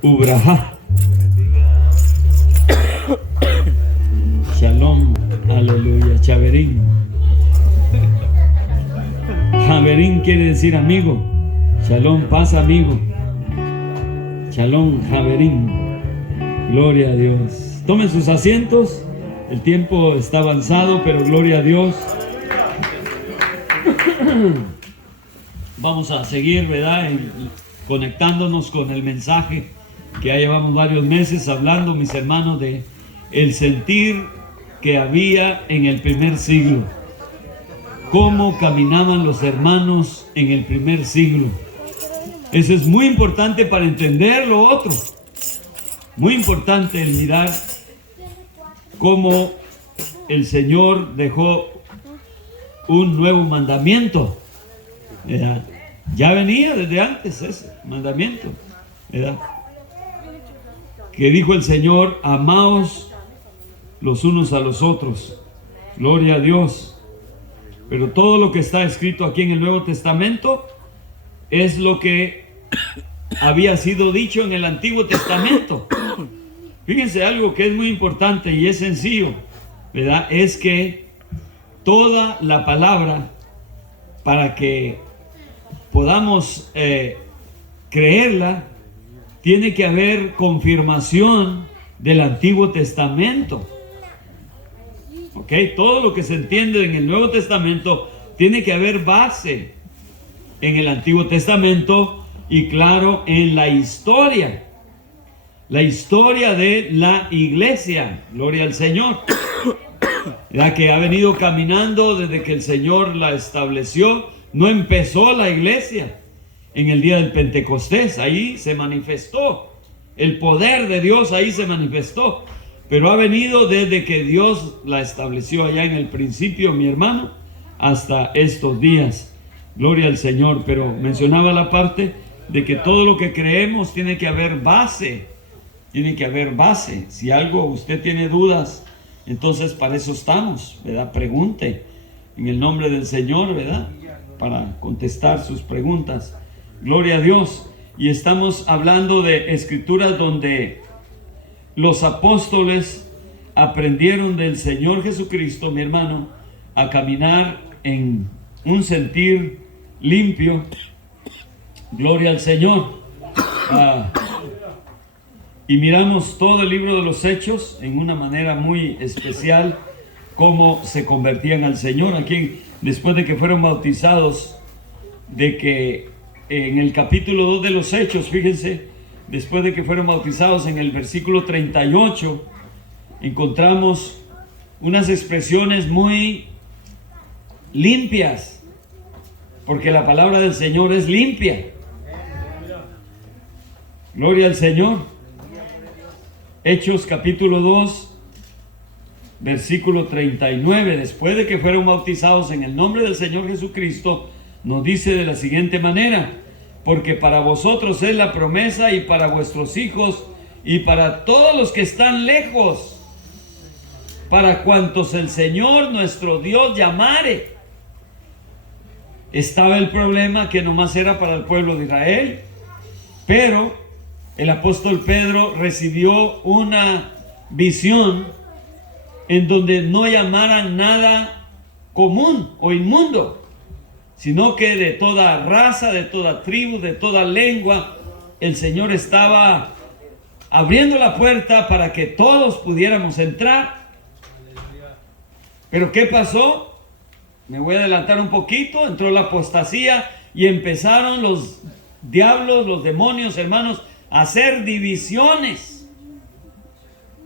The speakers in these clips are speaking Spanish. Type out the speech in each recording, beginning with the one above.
Ubraja. Shalom, aleluya, Chaverín. Javerín quiere decir amigo. Shalom, paz, amigo. Shalom, Javerín. Gloria a Dios. Tomen sus asientos. El tiempo está avanzado, pero gloria a Dios. Vamos a seguir, ¿verdad? Conectándonos con el mensaje que ya llevamos varios meses hablando, mis hermanos, de el sentir que había en el primer siglo. Cómo caminaban los hermanos en el primer siglo. Eso es muy importante para entender lo otro. Muy importante el mirar cómo el Señor dejó un nuevo mandamiento, ¿verdad? Ya venía desde antes ese mandamiento, ¿verdad? Que dijo el Señor: amaos los unos a los otros. Gloria a Dios. Pero todo lo que está escrito aquí en el Nuevo Testamento es lo que había sido dicho en el Antiguo Testamento. Fíjense algo que es muy importante y es sencillo, ¿verdad? Es que toda la palabra, para que podamos creerla, tiene que haber confirmación del Antiguo Testamento. ¿Ok? Todo lo que se entiende en el Nuevo Testamento tiene que haber base en el Antiguo Testamento y, claro, en la historia. La historia de la iglesia. Gloria al Señor. La que ha venido caminando desde que el Señor la estableció. No empezó la iglesia en el día del Pentecostés. Ahí se manifestó el poder de Dios, ahí se manifestó. Pero ha venido desde que Dios la estableció allá en el principio, mi hermano, hasta estos días. Gloria al Señor. Pero mencionaba la parte de que todo lo que creemos tiene que haber base. Tiene que haber base. Si algo usted tiene dudas, entonces para eso estamos, ¿verdad? Pregunte en el nombre del Señor, ¿verdad? Para contestar sus preguntas. Gloria a Dios. Y estamos hablando de escrituras donde los apóstoles aprendieron del Señor Jesucristo, mi hermano, a caminar en un sentir limpio. Gloria al Señor. Y miramos todo el libro de los Hechos en una manera muy especial, cómo se convertían al Señor. Aquí, después de que fueron bautizados, de que en el capítulo 2 de los Hechos, fíjense, después de que fueron bautizados, en el versículo 38, encontramos unas expresiones muy limpias, porque la palabra del Señor es limpia. Gloria al Señor. Hechos capítulo 2, versículo 39. Después de que fueron bautizados en el nombre del Señor Jesucristo, nos dice de la siguiente manera: porque para vosotros es la promesa, y para vuestros hijos, y para todos los que están lejos, para cuantos el Señor nuestro Dios llamare. Estaba el problema que nomás era para el pueblo de Israel, pero el apóstol Pedro recibió una visión en donde no llamaran nada común o inmundo, sino que de toda raza, de toda tribu, de toda lengua, el Señor estaba abriendo la puerta para que todos pudiéramos entrar. Pero ¿qué pasó? Me voy a adelantar un poquito. Entró la apostasía y empezaron los diablos, los demonios, hermanos, a hacer divisiones.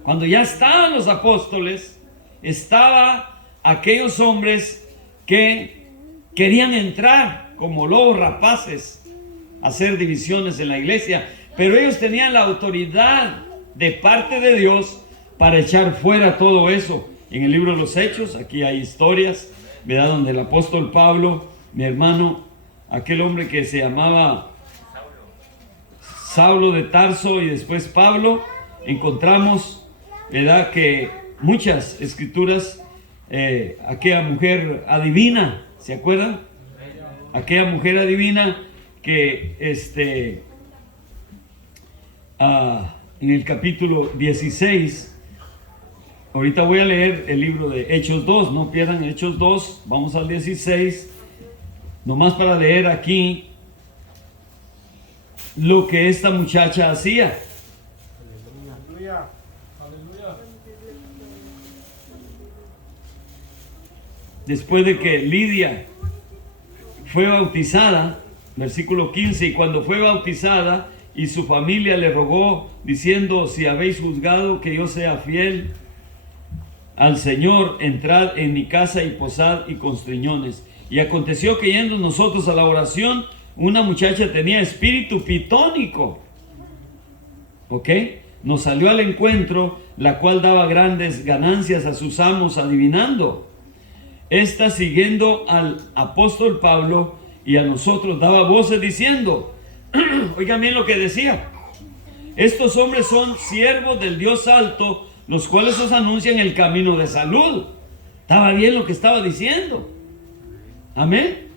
Cuando ya estaban los apóstoles, estaban aquellos hombres que querían entrar como lobos rapaces a hacer divisiones en la iglesia, pero ellos tenían la autoridad de parte de Dios para echar fuera todo eso. En el libro de los Hechos, aquí hay historias, ¿verdad? Donde el apóstol Pablo, mi hermano, aquel hombre que se llamaba Saulo de Tarso y después Pablo, encontramos, ¿verdad?, que muchas escrituras, aquella mujer adivina, ¿se acuerdan? Aquella mujer adivina que en el capítulo 16. Ahorita voy a leer el libro de Hechos 2, no pierdan Hechos 2, vamos al 16, nomás para leer aquí lo que esta muchacha hacía. Aleluya. Aleluya. Después de que Lidia fue bautizada, versículo 15, y cuando fue bautizada y su familia le rogó diciendo: si habéis juzgado que yo sea fiel al Señor, entrad en mi casa y posad y constriñones. Y aconteció que yendo nosotros a la oración, una muchacha tenía espíritu pitónico. ¿Ok? Nos salió al encuentro, la cual daba grandes ganancias a sus amos adivinando. Esta, siguiendo al apóstol Pablo y a nosotros, daba voces diciendo, oigan bien lo que decía: estos hombres son siervos del Dios alto, los cuales os anuncian el camino de salud. Estaba bien lo que estaba diciendo. Amén.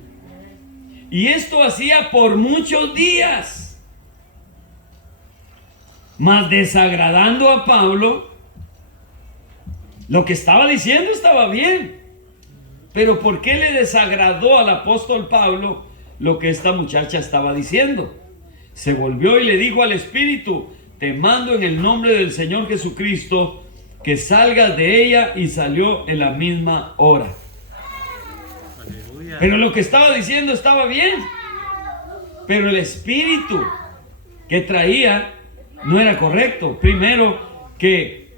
Y esto hacía por muchos días, mas desagradando a Pablo. Lo que estaba diciendo estaba bien, pero ¿por qué le desagradó al apóstol Pablo lo que esta muchacha estaba diciendo? Se volvió y le dijo al espíritu: te mando en el nombre del Señor Jesucristo que salgas de ella, y salió en la misma hora. Aleluya. Pero lo que estaba diciendo estaba bien, pero el espíritu que traía no era correcto. Primero, que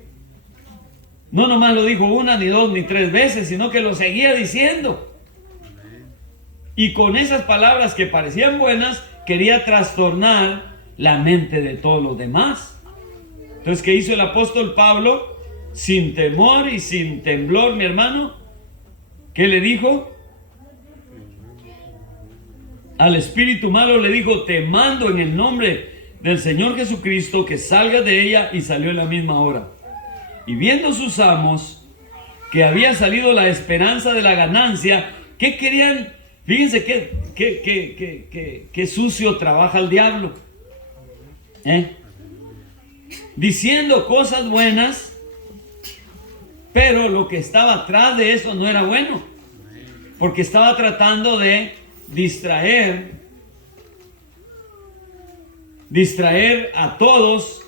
no nomás lo dijo una, ni dos, ni tres veces, sino que lo seguía diciendo. Y con esas palabras que parecían buenas, quería trastornar la mente de todos los demás. Entonces, ¿qué hizo el apóstol Pablo? Sin temor y sin temblor, mi hermano, ¿qué le dijo? Al espíritu malo le dijo: te mando en el nombre del Señor Jesucristo que salgas de ella, y salió en la misma hora. Y viendo sus amos que había salido la esperanza de la ganancia, ¿qué querían? Fíjense qué sucio trabaja el diablo. Diciendo cosas buenas, pero lo que estaba atrás de eso no era bueno, porque estaba tratando de distraer a todos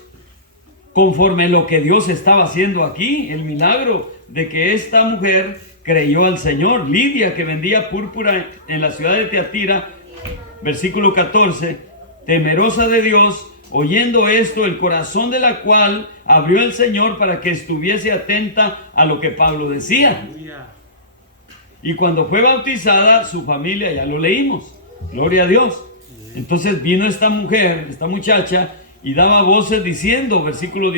conforme lo que Dios estaba haciendo aquí. El milagro de que esta mujer creyó al Señor. Lidia, que vendía púrpura en la ciudad de Teatira, versículo 14, temerosa de Dios, oyendo esto, el corazón de la cual abrió el Señor para que estuviese atenta a lo que Pablo decía. Y cuando fue bautizada, su familia, ya lo leímos, gloria a Dios. Entonces vino esta mujer, esta muchacha, y daba voces diciendo, versículo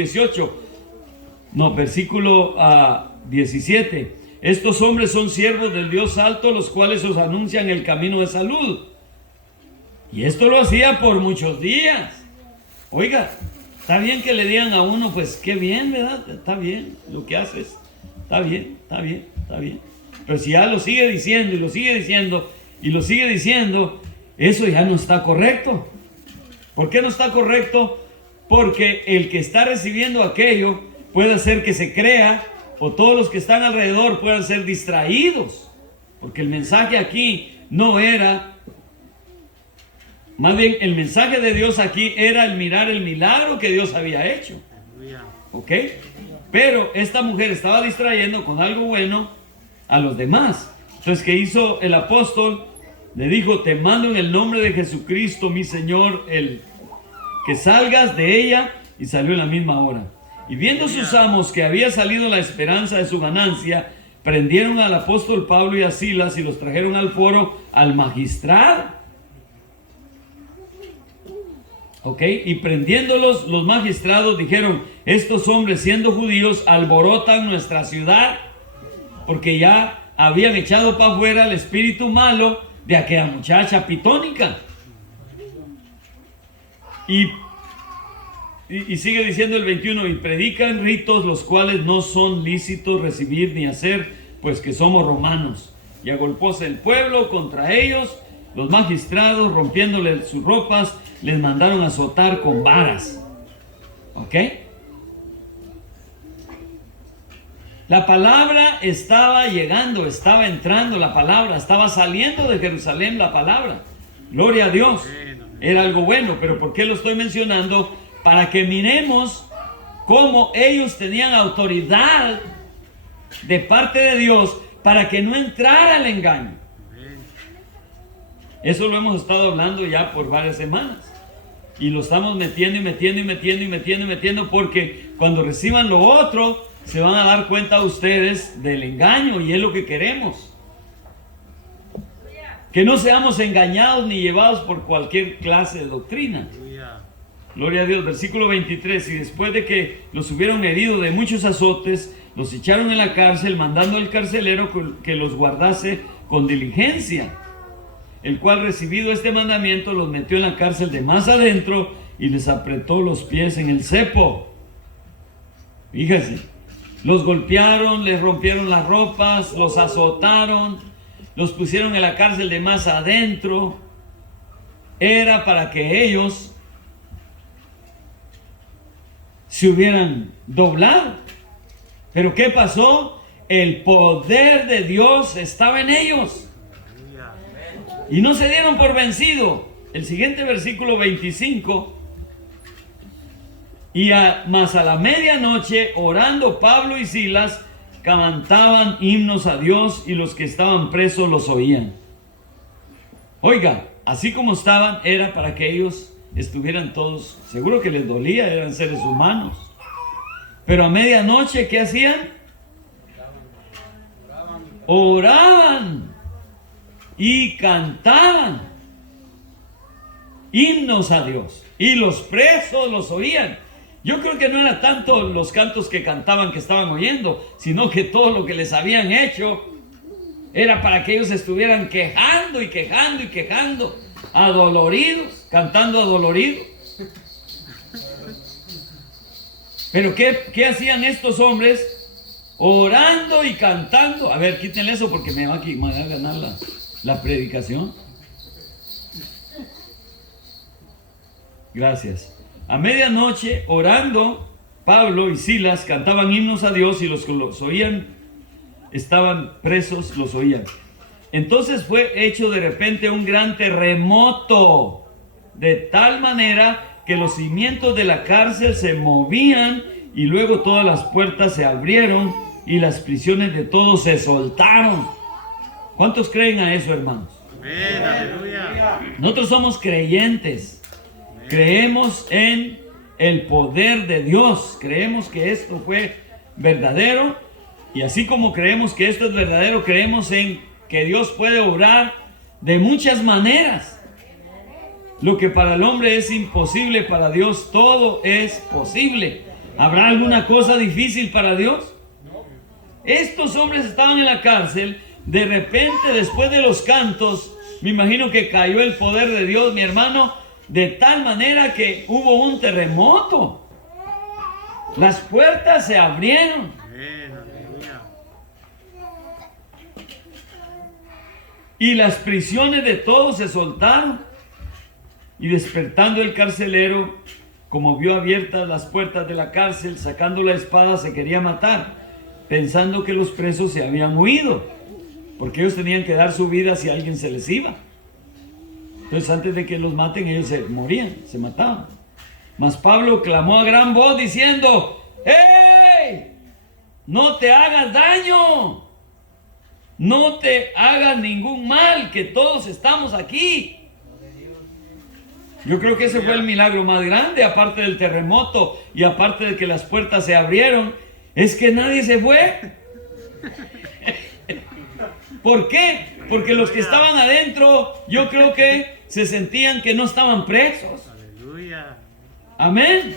17, estos hombres son siervos del Dios alto, los cuales os anuncian el camino de salud. Y esto lo hacía por muchos días. Oiga, está bien que le digan a uno, pues qué bien, ¿verdad? Está bien lo que haces, está bien. Pero si ya lo sigue diciendo y lo sigue diciendo y lo sigue diciendo, eso ya no está correcto. ¿Por qué no está correcto? Porque el que está recibiendo aquello puede hacer que se crea, o todos los que están alrededor puedan ser distraídos, porque el mensaje aquí no era, más bien el mensaje de Dios aquí era el mirar el milagro que Dios había hecho. ¿Ok? Pero esta mujer estaba distrayendo con algo bueno a los demás. Entonces, ¿qué hizo el apóstol? Le dijo: te mando en el nombre de Jesucristo, mi Señor, que salgas de ella, y salió en la misma hora. Y viendo sus amos que había salido la esperanza de su ganancia, prendieron al apóstol Pablo y a Silas y los trajeron al foro, al magistrado. ¿Ok? Y prendiéndolos, los magistrados dijeron: estos hombres, siendo judíos, alborotan nuestra ciudad, porque ya habían echado para afuera el espíritu malo de aquella muchacha pitónica. Y sigue diciendo el 21, y predican ritos los cuales no son lícitos recibir ni hacer, pues que somos romanos. Y agolpóse el pueblo contra ellos. Los magistrados, rompiéndoles sus ropas, les mandaron azotar con varas. ¿Ok? La palabra estaba llegando, estaba entrando la palabra, estaba saliendo de Jerusalén la palabra. Gloria a Dios. Era algo bueno, pero ¿por qué lo estoy mencionando? Para que miremos cómo ellos tenían autoridad de parte de Dios para que no entrara el engaño. Eso lo hemos estado hablando ya por varias semanas. Y lo estamos metiendo porque cuando reciban lo otro, se van a dar cuenta ustedes del engaño, y es lo que queremos. Que no seamos engañados ni llevados por cualquier clase de doctrina. Gloria a Dios. Versículo 23. Y después de que los hubieron herido de muchos azotes, los echaron en la cárcel, mandando al carcelero que los guardase con diligencia, el cual, recibido este mandamiento, los metió en la cárcel de más adentro y les apretó los pies en el cepo. Fíjese, los golpearon, les rompieron las ropas, los azotaron, los pusieron en la cárcel de más adentro. Era para que ellos se hubieran doblado. Pero ¿qué pasó? El poder de Dios estaba en ellos. Y no se dieron por vencido. El siguiente versículo 25. Mas a la medianoche, orando Pablo y Silas, cantaban himnos a Dios, y los que estaban presos los oían. Oiga, así como estaban, era para que ellos estuvieran todos, seguro que les dolía, eran seres humanos. Pero a medianoche, ¿qué hacían? Oraban y cantaban himnos a Dios, y los presos los oían. Yo creo que no era tanto los cantos que cantaban que estaban oyendo, sino que todo lo que les habían hecho era para que ellos estuvieran quejando, adoloridos, cantando adoloridos. Pero ¿qué hacían estos hombres? Orando y cantando. A ver, quítenle eso porque me va a ganar la predicación. Gracias. A medianoche, orando, Pablo y Silas cantaban himnos a Dios, y los que los oían, estaban presos, los oían. Entonces fue hecho de repente un gran terremoto, de tal manera que los cimientos de la cárcel se movían, y luego todas las puertas se abrieron y las prisiones de todos se soltaron. ¿Cuántos creen a eso, hermanos? Amén, aleluya. Nosotros somos creyentes. Creemos en el poder de Dios. Creemos que esto fue verdadero. Y así como creemos que esto es verdadero, creemos en que Dios puede obrar de muchas maneras. Lo que para el hombre es imposible, para Dios todo es posible. ¿Habrá alguna cosa difícil para Dios? Estos hombres estaban en la cárcel. De repente, después de los cantos, me imagino que cayó el poder de Dios, mi hermano, de tal manera que hubo un terremoto. Las puertas se abrieron. Y las prisiones de todos se soltaron. Y despertando el carcelero, como vio abiertas las puertas de la cárcel, sacando la espada se quería matar, pensando que los presos se habían huido, porque ellos tenían que dar su vida si alguien se les iba. Entonces, antes de que los maten, ellos se morían, se mataban. Mas Pablo clamó a gran voz diciendo: ¡Hey! No te hagas daño, no te hagas ningún mal, que todos estamos aquí. Yo creo que ese fue el milagro más grande, aparte del terremoto y aparte de que las puertas se abrieron, es que nadie se fue. ¿Por qué? Porque los que estaban adentro, yo creo que se sentían que no estaban presos. Aleluya. Amén.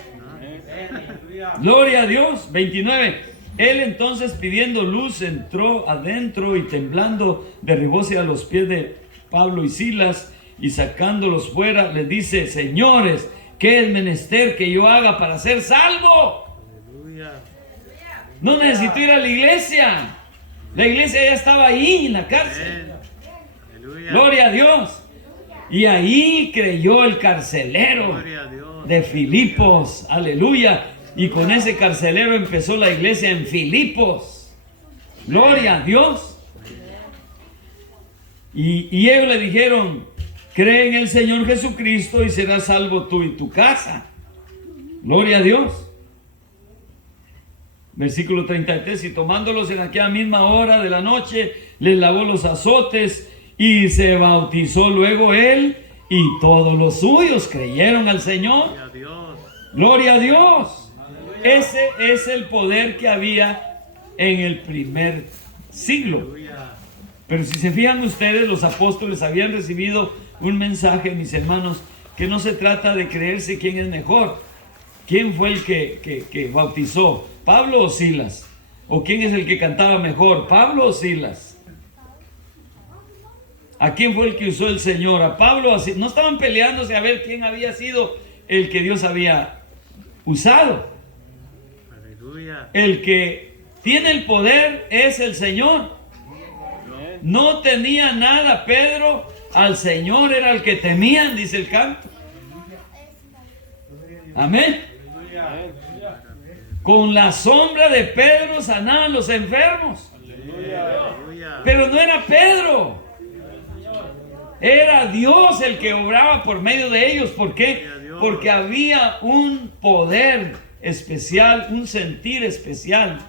Gloria a Dios. 29. Él entonces, pidiendo luz, entró adentro y temblando derribóse a los pies de Pablo y Silas, y sacándolos fuera les dice: señores, ¿qué es menester que yo haga para ser salvo? Aleluya. No necesito ir a la iglesia. La iglesia ya estaba ahí en la cárcel. Aleluya. Gloria a Dios. Y ahí creyó el carcelero Gloria a Dios. de Filipos. Aleluya. y con ese carcelero empezó la iglesia en Filipos. Gloria a Dios. Y ellos le dijeron: cree en el Señor Jesucristo y serás salvo tú y tu casa. Gloria a Dios. Versículo 33: y tomándolos en aquella misma hora de la noche, les lavó los azotes y se bautizó luego él y todos los suyos creyeron al Señor. Gloria a Dios. Gloria a Dios. Ese es el poder que había en el primer siglo. Aleluya. Pero si se fijan ustedes, los apóstoles habían recibido un mensaje, mis hermanos, que no se trata de creerse quién es mejor. ¿Quién fue el que bautizó? ¿Pablo o Silas? ¿O quién es el que cantaba mejor? ¿Pablo o Silas? ¿A quién fue el que usó el Señor? ¿A Pablo o a Silas? No estaban peleándose a ver quién había sido el que Dios había usado. Aleluya. El que tiene el poder es el Señor. No tenía nada Pedro, al Señor era el que temían, dice el canto. Amén. Con la sombra de Pedro sanaban los enfermos. Aleluya. Pero no era Pedro, era Dios el que obraba por medio de ellos. ¿Por qué? Porque había un poder especial, un sentir especial,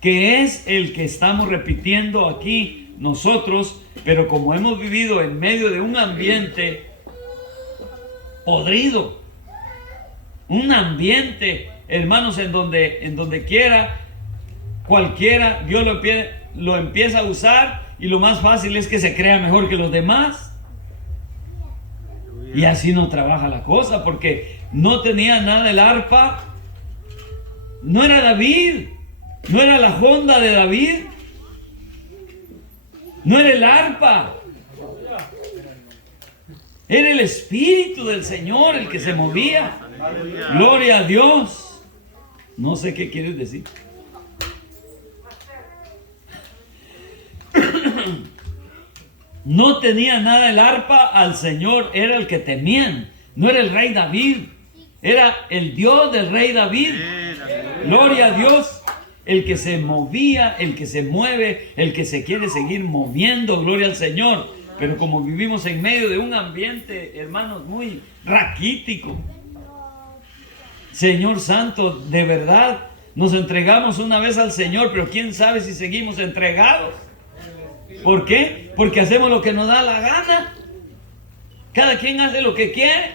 que es el que estamos repitiendo aquí nosotros. Pero como hemos vivido en medio de un ambiente podrido, un ambiente, hermanos, en donde quiera, cualquiera, Dios lo empieza a usar, y lo más fácil es que se crea mejor que los demás. Y así no trabaja la cosa, porque no tenía nada el arpa. No era David, no era la honda de David, no era el arpa, era el Espíritu del Señor el que se movía. Aleluya. Gloria a Dios. No sé qué quieres decir. No tenía nada el arpa, al Señor era el que temían. No era el rey David, era el Dios del rey David. Amén. Aleluya. Gloria a Dios. El que se movía, el que se mueve, el que se quiere seguir moviendo. Gloria al Señor. Pero como vivimos en medio de un ambiente, hermanos, muy raquítico, Señor Santo, de verdad, nos entregamos una vez al Señor, pero quién sabe si seguimos entregados. ¿Por qué? Porque hacemos lo que nos da la gana. Cada quien hace lo que quiere.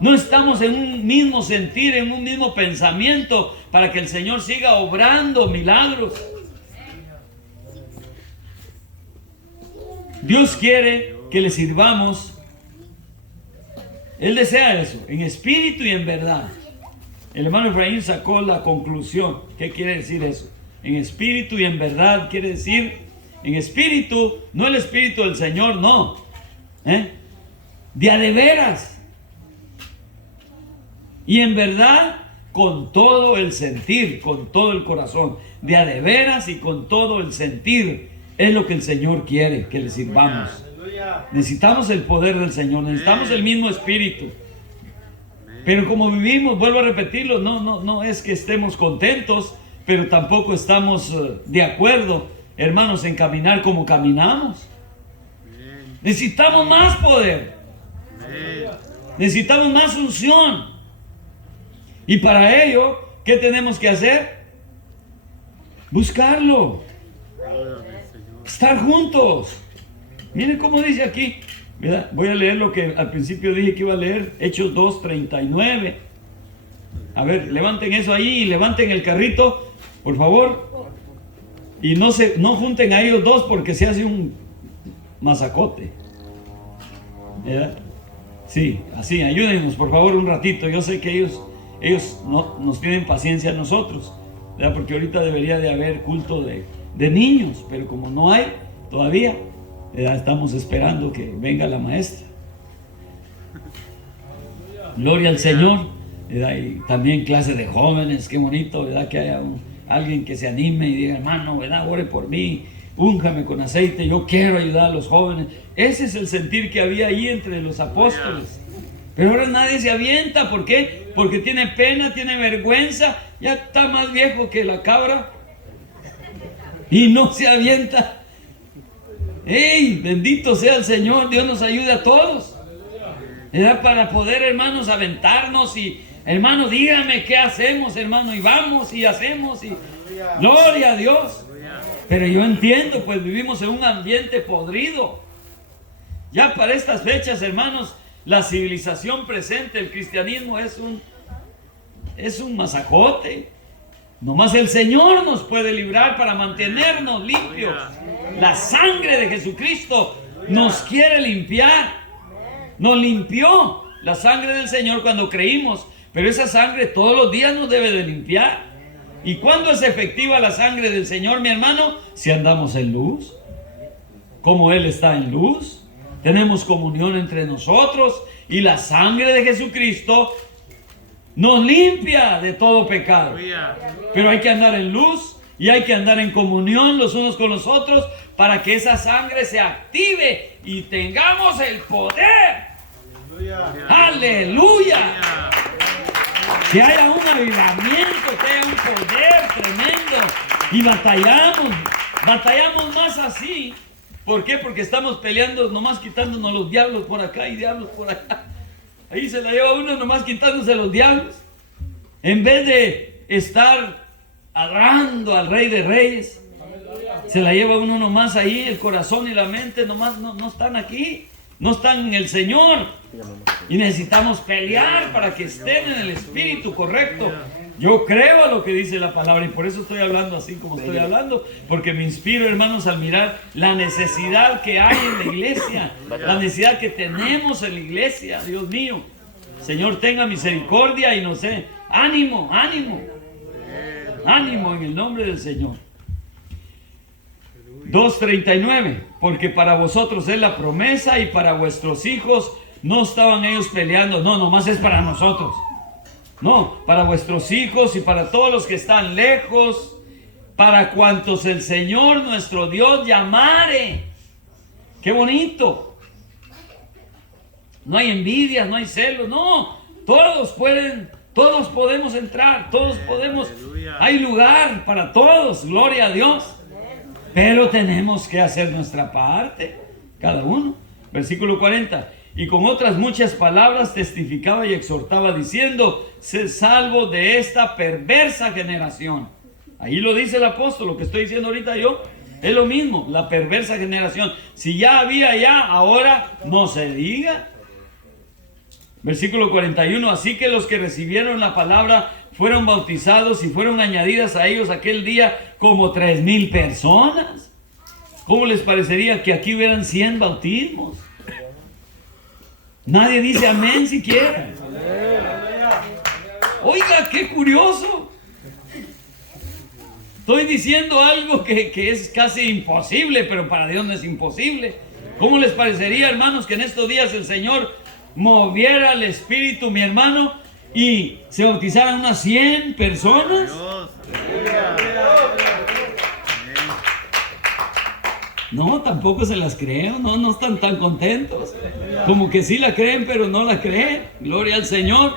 No estamos en un mismo sentir, en un mismo pensamiento, para que el Señor siga obrando milagros. Dios quiere que le sirvamos. Él desea eso, en espíritu y en verdad. El hermano Efraín sacó la conclusión. ¿Qué quiere decir eso? En espíritu y en verdad quiere decir, en espíritu, no el espíritu del Señor, no. De a de veras. Y en verdad, con todo el sentir, con todo el corazón. De a de veras y con todo el sentir. Es lo que el Señor quiere, que le sirvamos. Necesitamos el poder del Señor, necesitamos el mismo espíritu. Pero como vivimos, vuelvo a repetirlo, no es que estemos contentos, pero tampoco estamos de acuerdo, hermanos, en caminar como caminamos. Necesitamos más poder, necesitamos más unción. Y para ello, ¿qué tenemos que hacer? Buscarlo, estar juntos. Miren cómo dice aquí, ¿verdad? Voy a leer lo que al principio dije que iba a leer, Hechos 2:39. A ver, levanten eso ahí y levanten el carrito, por favor. Y no junten a ellos dos porque se hace un masacote. ¿Verdad? Sí, así, ayúdennos por favor un ratito. Yo sé que ellos no nos tienen paciencia a nosotros, ¿verdad? Porque ahorita debería de haber culto de niños, pero como no hay todavía, ¿verdad? Estamos esperando que venga la maestra. Gloria al Señor, ¿verdad? Y también clase de jóvenes, qué bonito, ¿verdad? Que haya alguien que se anime y diga, hermano, ¿verdad? Ore por mí, únjame con aceite, yo quiero ayudar a los jóvenes. Ese es el sentir que había ahí entre los apóstoles. Pero ahora nadie se avienta. ¿Por qué? Porque tiene pena, tiene vergüenza. Ya está más viejo que la cabra. Y no se avienta. ¡Ey! Bendito sea el Señor. Dios nos ayude a todos. Era para poder, hermanos, aventarnos. Y, hermano, dígame qué hacemos, hermano. Y vamos y hacemos. Y gloria a Dios. Pero yo entiendo, pues vivimos en un ambiente podrido. Ya para estas fechas, hermanos, la civilización presente, el cristianismo es un masacote. Nomás el Señor nos puede librar para mantenernos limpios. La sangre de Jesucristo nos quiere limpiar. Nos limpió la sangre del Señor cuando creímos. Pero esa sangre todos los días nos debe de limpiar. ¿Y cuándo es efectiva la sangre del Señor, mi hermano? Si andamos en luz. Como Él está en luz. Tenemos comunión entre nosotros. Y la sangre de Jesucristo nos limpia de todo pecado. Pero hay que andar en luz y hay que andar en comunión los unos con los otros para que esa sangre se active y tengamos el poder. ¡Aleluya! Que haya un avivamiento, que haya un poder tremendo. Y batallamos más así. ¿Por qué? Porque estamos peleando nomás quitándonos los diablos por acá y diablos por acá. Ahí se la lleva uno nomás quitándose los diablos. En vez de estar adorando al Rey de Reyes, se la lleva uno nomás ahí, el corazón y la mente nomás no están aquí, no están en el Señor. Y necesitamos pelear para que estén en el espíritu correcto. Yo creo a lo que dice la palabra y por eso estoy hablando así como estoy hablando, porque me inspiro, hermanos, al mirar la necesidad que hay en la iglesia, la necesidad que tenemos en la iglesia. Dios mío, Señor, tenga misericordia y no sé, ánimo en el nombre del Señor. 2:39, porque para vosotros es la promesa y para vuestros hijos. No estaban ellos peleando, no, nomás es para nosotros. No, para vuestros hijos y para todos los que están lejos, para cuantos el Señor nuestro Dios llamare. ¡Qué bonito! No hay envidias, no hay celos, no. Todos podemos entrar, todos podemos. Hay lugar para todos, gloria a Dios. Pero tenemos que hacer nuestra parte, cada uno. Versículo 40. Y con otras muchas palabras testificaba y exhortaba diciendo: sé salvo de esta perversa generación. Ahí lo dice el apóstol, lo que estoy diciendo ahorita yo, es lo mismo, la perversa generación. Si ya había, ahora no se diga. Versículo 41, así que los que recibieron la palabra fueron bautizados y fueron añadidas a ellos aquel día como 3,000 personas. ¿Cómo les parecería que aquí hubieran 100 bautismos? Nadie dice amén siquiera. Oiga, qué curioso. Estoy diciendo algo que es casi imposible, pero para Dios no es imposible. ¿Cómo les parecería, hermanos, que en estos días el Señor moviera el Espíritu, mi hermano, y se bautizaran unas 100 personas? No, tampoco se las creo, no están tan contentos. Como que sí la creen, pero no la creen. Gloria al Señor.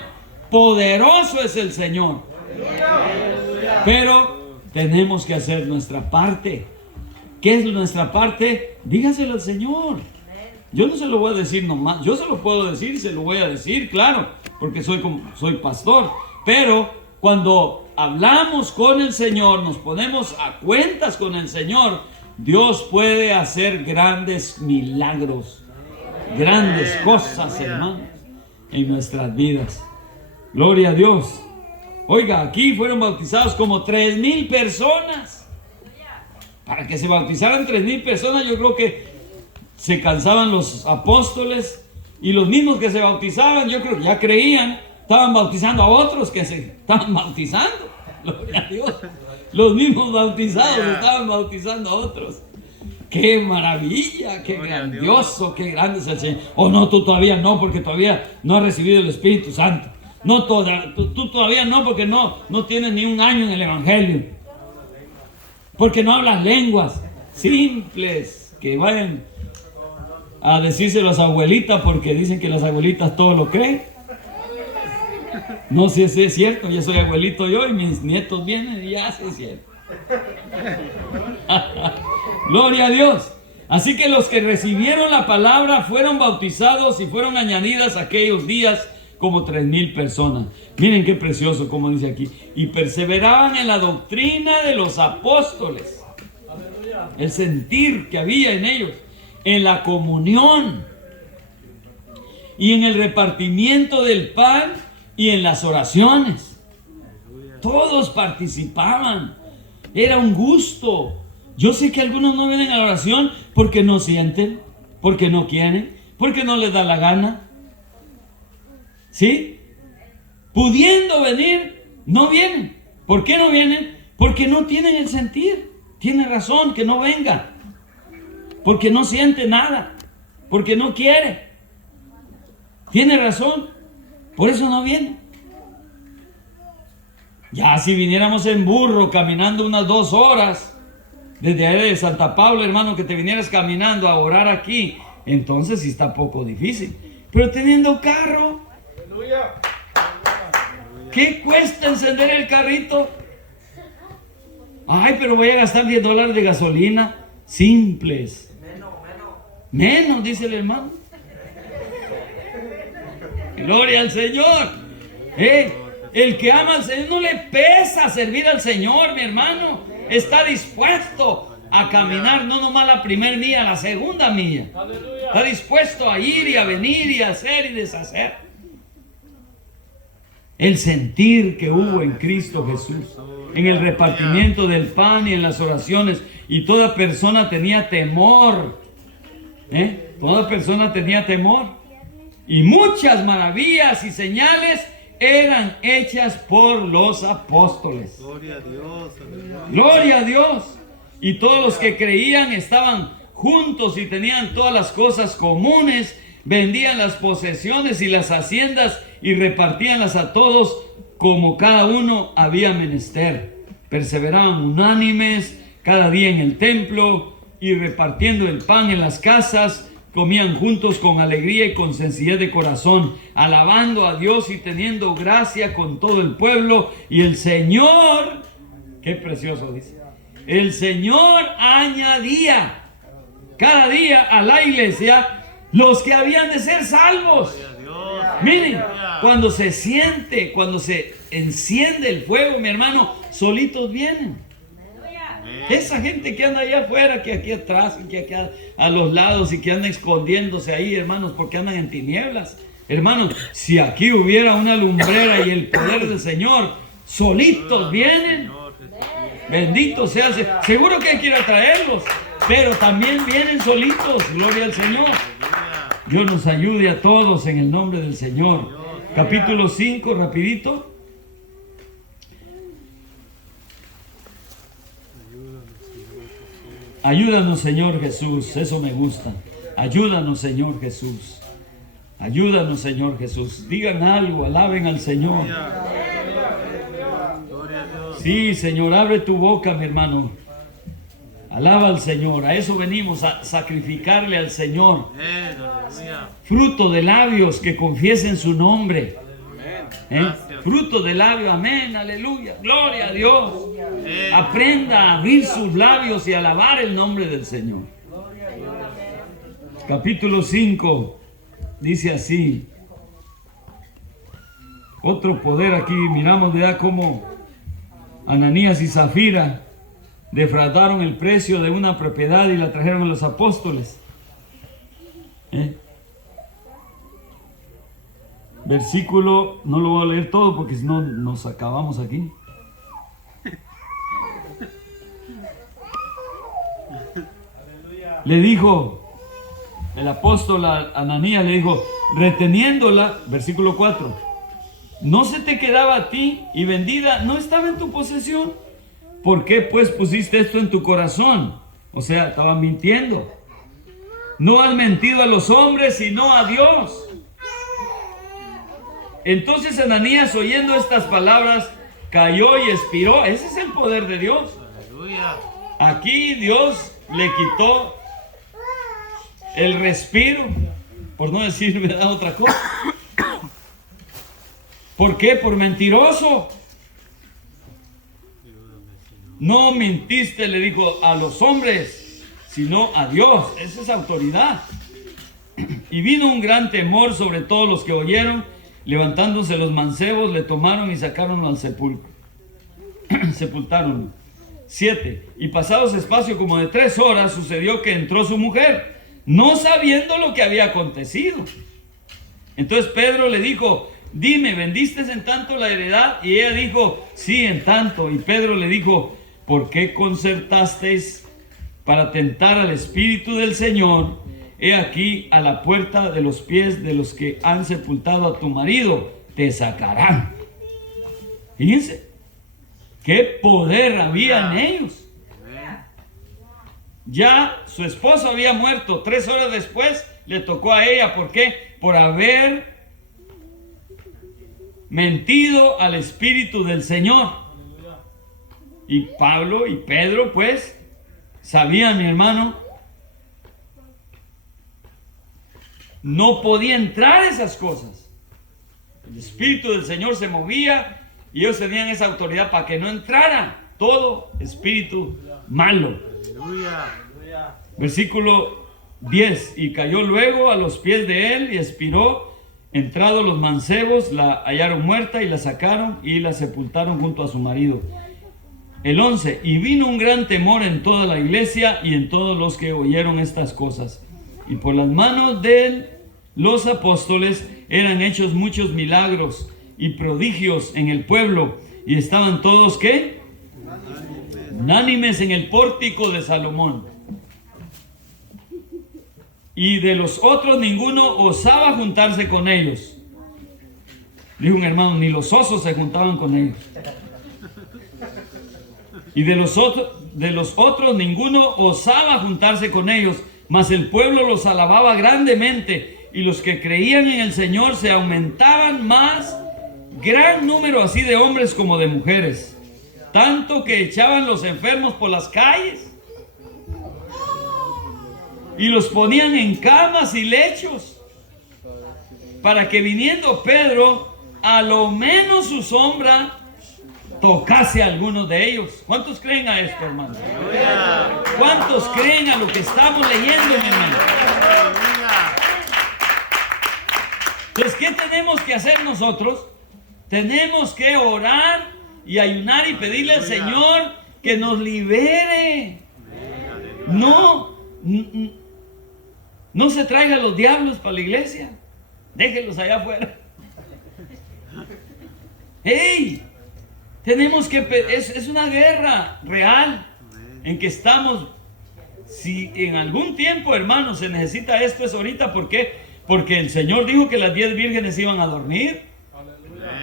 Poderoso es el Señor. Pero tenemos que hacer nuestra parte. ¿Qué es nuestra parte? Dígaselo al Señor. Yo no se lo voy a decir nomás. Yo se lo puedo decir y se lo voy a decir, claro, porque soy pastor. Pero cuando hablamos con el Señor, nos ponemos a cuentas con el Señor, Dios puede hacer grandes milagros, grandes cosas, hermanos, en nuestras vidas. Gloria a Dios. Oiga, aquí fueron bautizados como 3,000 personas. Para que se bautizaran 3,000 personas, yo creo que se cansaban los apóstoles y los mismos que se bautizaban, yo creo que ya creían, estaban bautizando a otros que se estaban bautizando. Gloria a Dios. Los mismos bautizados estaban bautizando a otros. ¡Qué maravilla! ¡Qué grandioso! ¡Qué grande es el Señor! O no, tú todavía no, porque todavía no has recibido el Espíritu Santo. No, tú todavía no, porque no tienes ni un año en el Evangelio. Porque no hablas lenguas simples que vayan a decírselo a su abuelita porque dicen que las abuelitas todo lo creen. No sé si es cierto, ya soy abuelito yo y mis nietos vienen y ya sí es cierto. Gloria a Dios. Así que los que recibieron la palabra fueron bautizados y fueron añadidas aquellos días como 3,000 personas. Miren qué precioso como dice aquí. Y perseveraban en la doctrina de los apóstoles. El sentir que había en ellos, en la comunión y en el repartimiento del pan y en las oraciones. Todos participaban. Era un gusto. Yo sé que algunos no vienen a la oración porque no sienten, porque no quieren, porque no les da la gana. ¿Sí? Pudiendo venir, no vienen. ¿Por qué no vienen? Porque no tienen el sentir. Tiene razón que no venga. Porque no siente nada. Porque no quiere. Tiene razón. Por eso no viene. Ya si viniéramos en burro caminando unas 2 horas desde ahí de Santa Paula, hermano, que te vinieras caminando a orar aquí, entonces sí está poco difícil. Pero teniendo carro, ¿qué cuesta encender el carrito? Ay, pero voy a gastar $10 de gasolina. Simples. Menos, dice el hermano. Gloria al Señor. El que ama al Señor no le pesa servir al Señor, mi hermano. Está dispuesto a caminar no nomás la primera milla, la segunda milla. Está dispuesto a ir y a venir y a hacer y deshacer. El sentir que hubo en Cristo Jesús, en el repartimiento del pan y en las oraciones. Y toda persona tenía temor. Toda persona tenía temor. Y muchas maravillas y señales eran hechas por los apóstoles. Gloria a Dios. Gloria a Dios. Y todos los que creían estaban juntos y tenían todas las cosas comunes, vendían las posesiones y las haciendas y repartíanlas a todos como cada uno había menester. Perseveraban unánimes cada día en el templo y repartiendo el pan en las casas, comían juntos con alegría y con sencillez de corazón, alabando a Dios y teniendo gracia con todo el pueblo. Y el Señor, qué precioso dice, el Señor añadía cada día a la iglesia los que habían de ser salvos. Miren, cuando se siente, cuando se enciende el fuego, mi hermano, solitos vienen. Esa gente que anda allá afuera, que aquí atrás, que aquí a los lados y que anda escondiéndose ahí, hermanos, porque andan en tinieblas. Hermanos, si aquí hubiera una lumbrera y el poder del Señor, solitos vienen. Bendito sea el Señor. Seguro que Él quiere traerlos, pero también vienen solitos. Gloria al Señor. Dios nos ayude a todos en el nombre del Señor. Capítulo 5, rapidito. Ayúdanos, Señor Jesús. Eso me gusta. Ayúdanos, Señor Jesús. Ayúdanos, Señor Jesús. Digan algo, alaben al Señor. Sí, Señor, abre tu boca, mi hermano. Alaba al Señor. A eso venimos, a sacrificarle al Señor. Fruto de labios que confiesen su nombre. Fruto de labios, amén, aleluya, gloria a Dios. Aprenda a abrir sus labios y alabar el nombre del Señor. Capítulo 5 dice así. Otro poder aquí, miramos de cómo Ananías y Zafira defraudaron el precio de una propiedad y la trajeron a los apóstoles. Versículo, no lo voy a leer todo porque si no nos acabamos aquí. Le dijo el apóstol a Ananías, le dijo, reteniéndola, versículo 4, ¿no se te quedaba a ti y vendida no estaba en tu posesión? ¿Por qué pues pusiste esto en tu corazón? O sea, estaba mintiendo. No has mentido a los hombres, sino a Dios. Entonces Ananías, oyendo estas palabras, cayó y expiró. Ese es el poder de Dios. Aquí Dios le quitó el respiro, por no decir ¿verdad? Otra cosa. ¿Por qué? Por mentiroso. No mentiste, le dijo, a los hombres, sino a Dios. Esa es autoridad. Y vino un gran temor sobre todos los que oyeron. Levantándose los mancebos, le tomaron y sacaron al sepulcro. Sepultaron. 7. Y pasados espacio como de 3 horas, sucedió que entró su mujer, no sabiendo lo que había acontecido. Entonces Pedro le dijo: dime, ¿vendiste en tanto la heredad? Y ella dijo: sí, en tanto. Y Pedro le dijo: ¿por qué concertasteis para tentar al Espíritu del Señor? He aquí, a la puerta de los pies de los que han sepultado a tu marido, te sacarán. Fíjense, qué poder había en ellos. Ya su esposo había muerto. 3 horas después le tocó a ella. ¿Por qué? Por haber mentido al Espíritu del Señor. Y Pablo y Pedro pues sabían, mi hermano, no podía entrar esas cosas. El Espíritu del Señor se movía y ellos tenían esa autoridad para que no entrara todo espíritu malo. Versículo 10. Y cayó luego a los pies de él y expiró. Entrados los mancebos, la hallaron muerta y la sacaron y la sepultaron junto a su marido. El 11. Y vino un gran temor en toda la iglesia y en todos los que oyeron estas cosas. Y por las manos de los apóstoles eran hechos muchos milagros y prodigios en el pueblo. Y estaban todos, ¿qué? Unánimes en el pórtico de Salomón. Y de los otros ninguno osaba juntarse con ellos. Dijo un hermano: ni los osos se juntaban con ellos. Y de los otros ninguno osaba juntarse con ellos, mas el pueblo los alababa grandemente, y los que creían en el Señor se aumentaban más, gran número así de hombres como de mujeres, tanto que echaban los enfermos por las calles y los ponían en camas y lechos, para que viniendo Pedro, a lo menos su sombra tocase a algunos de ellos. ¿Cuántos creen a esto, hermano? ¿Cuántos creen a lo que estamos leyendo, mi hermano? Entonces, ¿qué tenemos que hacer nosotros? Tenemos que orar y ayunar y pedirle al Señor que nos libere. No se traiga los diablos para la iglesia. Déjenlos allá afuera. ¡Hey! Tenemos que... Es una guerra real en que estamos. Si en algún tiempo, hermanos, se necesita esto, es ahorita. ¿Por qué? Porque el Señor dijo que las 10 vírgenes iban a dormir.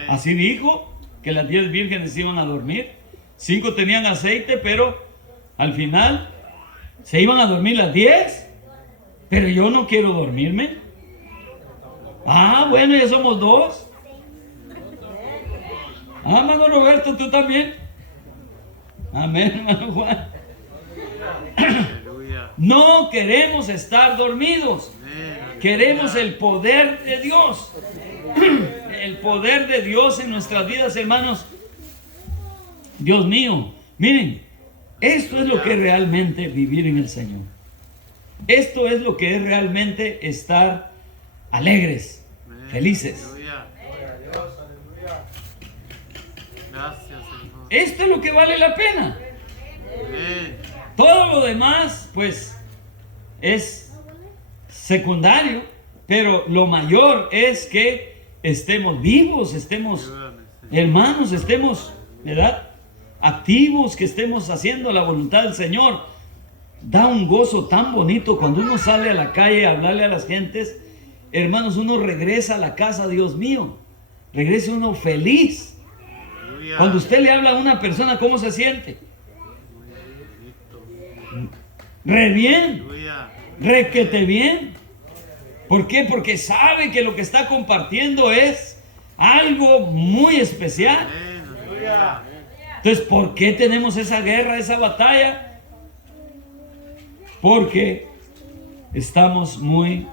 Así dijo, que las 10 vírgenes iban a dormir. 5 tenían aceite, pero al final se iban a dormir las 10. Pero yo no quiero dormirme. Ah, bueno, ya somos 2. Ah, hermano Roberto, tú también. Amén, hermano Juan. No queremos estar dormidos. Queremos el poder de Dios. El poder de Dios en nuestras vidas, hermanos. Dios mío, miren, esto es lo que es realmente vivir en el Señor. Esto es lo que es realmente estar alegres, felices. Esto es lo que vale la pena. Todo lo demás, pues, es secundario, pero lo mayor es que estemos vivos, estemos hermanos, estemos, ¿verdad?, activos, que estemos haciendo la voluntad del Señor. Da un gozo tan bonito cuando uno sale a la calle a hablarle a las gentes. Hermanos, uno regresa a la casa, Dios mío, regresa uno feliz. Cuando usted le habla a una persona, ¿cómo se siente? Re bien, requete bien. ¿Por qué? Porque sabe que lo que está compartiendo es algo muy especial. Entonces, ¿por qué tenemos esa guerra, esa batalla? Porque estamos muy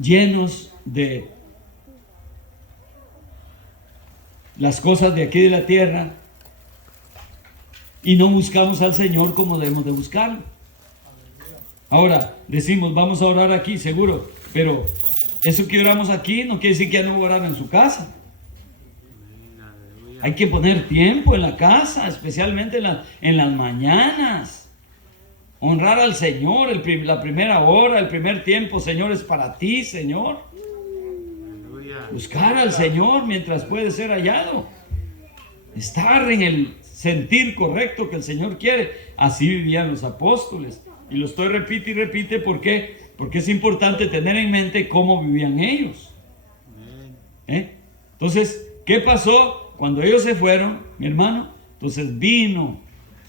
llenos de las cosas de aquí de la tierra y no buscamos al Señor como debemos de buscarlo. Ahora, decimos, vamos a orar aquí, seguro, pero eso que oramos aquí no quiere decir que ya no orar en su casa. Hay que poner tiempo en la casa, especialmente en las mañanas. Honrar al Señor, la primera hora, el primer tiempo, Señor, es para ti, Señor. Buscar al Señor mientras puede ser hallado. Estar en el sentir correcto que el Señor quiere. Así vivían los apóstoles. Y lo estoy repite y repite, ¿por qué? Porque es importante tener en mente cómo vivían ellos. Entonces, ¿qué pasó? Cuando ellos se fueron, mi hermano, entonces vino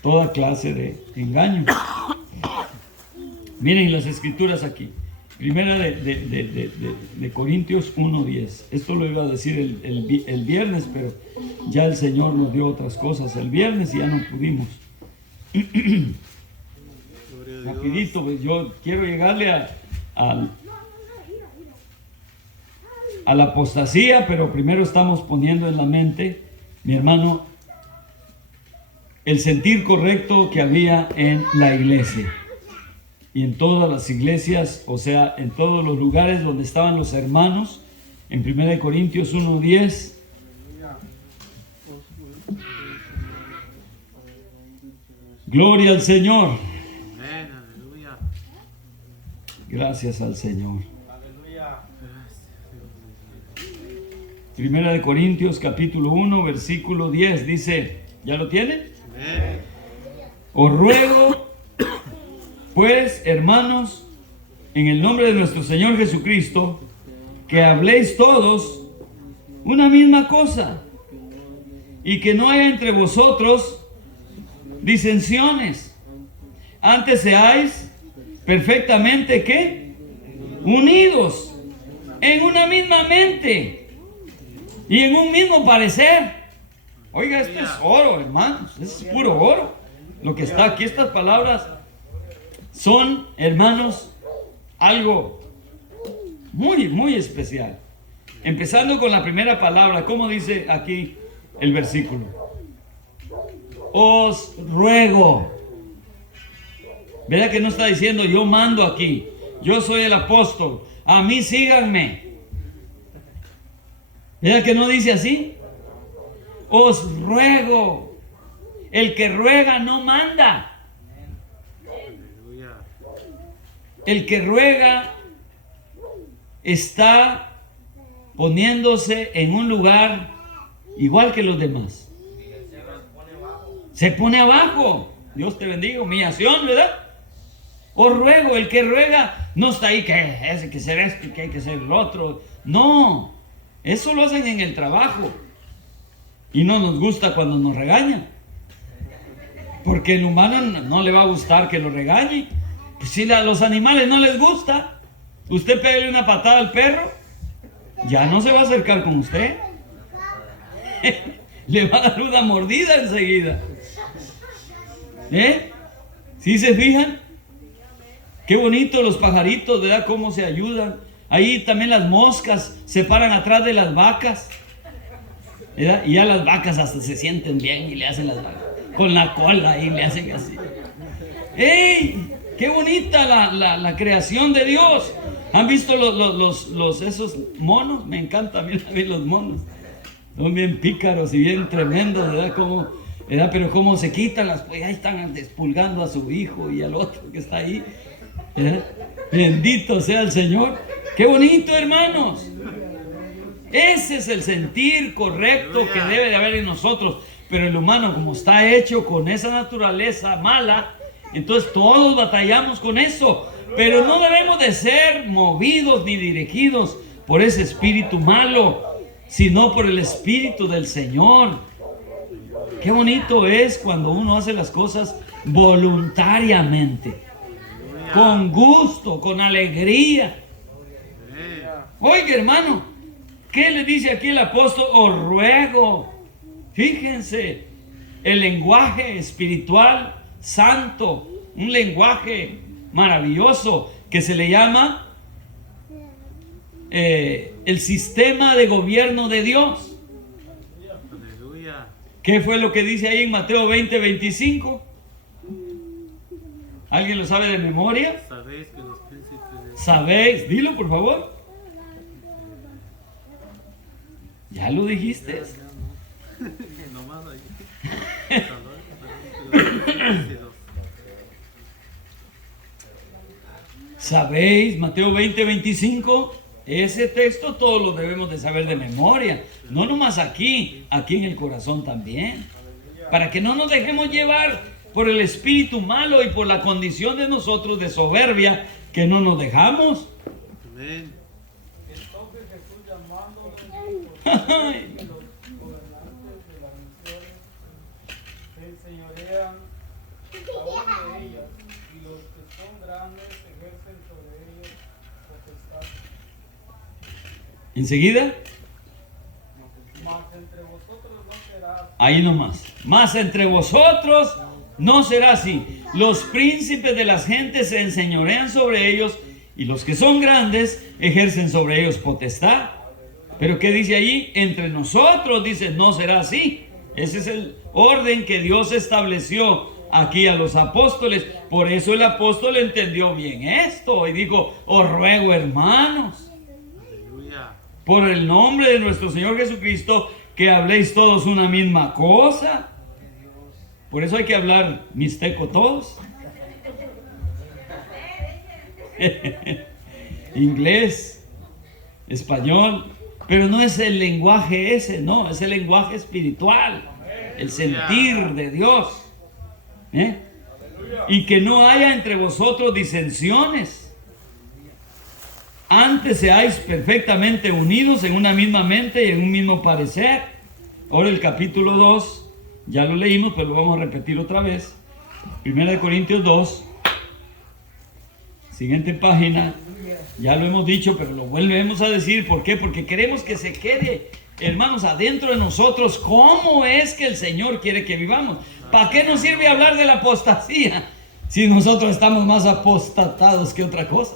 toda clase de engaño. Miren las escrituras aquí. Primera de Corintios 1:10. Esto lo iba a decir el viernes, pero ya el Señor nos dio otras cosas el viernes y ya no pudimos. Rapidito, pues yo quiero llegarle a la apostasía, pero primero estamos poniendo en la mente, mi hermano, el sentir correcto que había en la iglesia. Y en todas las iglesias, o sea, en todos los lugares donde estaban los hermanos, en 1 Corintios 1:10. Gloria al Señor. Amén, aleluya. Gracias al Señor. 1 Corintios capítulo 1, versículo 10 dice, ¿ya lo tiene? Amén. Os ruego, pues, hermanos, en el nombre de nuestro Señor Jesucristo, que habléis todos una misma cosa y que no haya entre vosotros disensiones. Antes seáis perfectamente, ¿qué? Unidos en una misma mente y en un mismo parecer. Oiga, esto es oro, hermanos, es puro oro. Lo que está aquí, estas palabras son, hermanos, algo muy, muy especial. Empezando con la primera palabra, ¿cómo dice aquí el versículo? Os ruego. ¿Verdad que no está diciendo yo mando aquí? Yo soy el apóstol, a mí síganme. ¿Verdad que no dice así? Os ruego. El que ruega no manda. El que ruega está poniéndose en un lugar igual que los demás. Se pone abajo. Dios te bendiga, humillación, ¿verdad? Os ruego, el que ruega no está ahí que hay que ser esto y que hay que ser el otro. No, eso lo hacen en el trabajo. Y no nos gusta cuando nos regañan. Porque el humano no le va a gustar que lo regañe. Pues si a los animales no les gusta, usted pégale una patada al perro, ya no se va a acercar con usted. Le va a dar una mordida enseguida. ¿Sí se fijan? Qué bonito los pajaritos, ¿verdad? Cómo se ayudan. Ahí también las moscas se paran atrás de las vacas, ¿verdad? Y ya las vacas hasta se sienten bien y le hacen las vacas con la cola y le hacen así. ¡Ey! ¡Qué bonita la creación de Dios! ¿Han visto esos monos? Me encantan a mí los monos. Son bien pícaros y bien tremendos, ¿verdad? ¿Verdad? Pero cómo se quitan pues ahí están despulgando a su hijo y al otro que está ahí. ¿Verdad? Bendito sea el Señor. ¡Qué bonito, hermanos! Ese es el sentir correcto que debe de haber en nosotros. Pero el humano, como está hecho con esa naturaleza mala, entonces todos batallamos con eso. Pero no debemos de ser movidos ni dirigidos por ese espíritu malo, sino por el espíritu del Señor. Qué bonito es cuando uno hace las cosas voluntariamente, con gusto, con alegría. Oiga, hermano, ¿qué le dice aquí el apóstol? Os ruego. Fíjense, el lenguaje espiritual santo, un lenguaje maravilloso que se le llama el sistema de gobierno de Dios. Aleluya. ¿Qué fue lo que dice ahí en Mateo 20:25? ¿Alguien lo sabe de memoria? Sabéis que los príncipes de... ¿Sabéis? Dilo por favor. Ya lo dijiste. Nomás ahí. Sabéis que los príncipes de los... ¿Sabéis? Mateo 20:25. Ese texto todos lo debemos de saber de memoria. No nomás aquí en el corazón también. Para que no nos dejemos llevar por el espíritu malo y por la condición de nosotros de soberbia, que no nos dejamos. Amén. Entonces Jesús llamándolos a los gobernantes de las naciones se enseñorean aún de ellas, y los que son grandes ejercen sobre ellos potestad. Enseguida, Mas entre vosotros no será ahí nomás. Más entre vosotros no será así. Los príncipes de las gentes se enseñorean sobre ellos, y los que son grandes ejercen sobre ellos potestad. Pero ¿qué dice allí? Entre nosotros, dice, no será así. Ese es el orden que Dios estableció aquí a los apóstoles. Por eso el apóstol entendió bien esto y dijo: os ruego, hermanos, Aleluya. por el nombre de nuestro Señor Jesucristo, que habléis todos una misma cosa. Por eso hay que hablar mixteco todos. Inglés, español, pero no es el lenguaje ese, no, es el lenguaje espiritual, el sentir de Dios. Y que no haya entre vosotros disensiones. Antes seáis perfectamente unidos en una misma mente y en un mismo parecer. Ahora el capítulo 2, ya lo leímos, pero lo vamos a repetir otra vez. 1 Corintios 2, siguiente página. Ya lo hemos dicho, pero lo volvemos a decir. ¿Por qué? Porque queremos que se quede, hermanos, adentro de nosotros cómo es que el Señor quiere que vivamos. ¿Para qué nos sirve hablar de la apostasía si nosotros estamos más apostatados que otra cosa?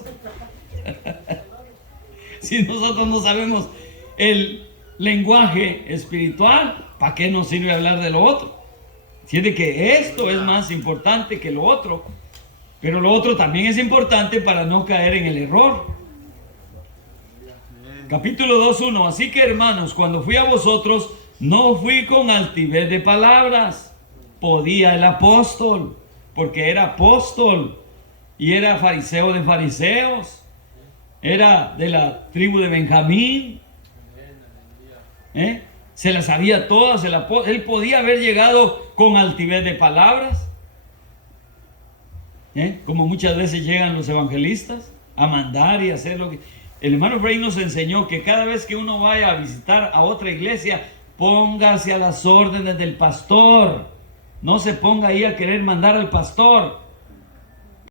Si nosotros no sabemos el lenguaje espiritual, ¿para qué nos sirve hablar de lo otro? Siente que esto es más importante que lo otro, pero lo otro también es importante para no caer en el error. Capítulo 2:1. Así que, hermanos, cuando fui a vosotros, no fui con altivez de palabras. Podía el apóstol, porque era apóstol y era fariseo de fariseos. Era de la tribu de Benjamín. Se las sabía todas. Él podía haber llegado con altivez de palabras, como muchas veces llegan los evangelistas a mandar y hacer lo que... El hermano Bray nos enseñó que cada vez que uno vaya a visitar a otra iglesia, póngase a las órdenes del pastor. No se ponga ahí a querer mandar al pastor.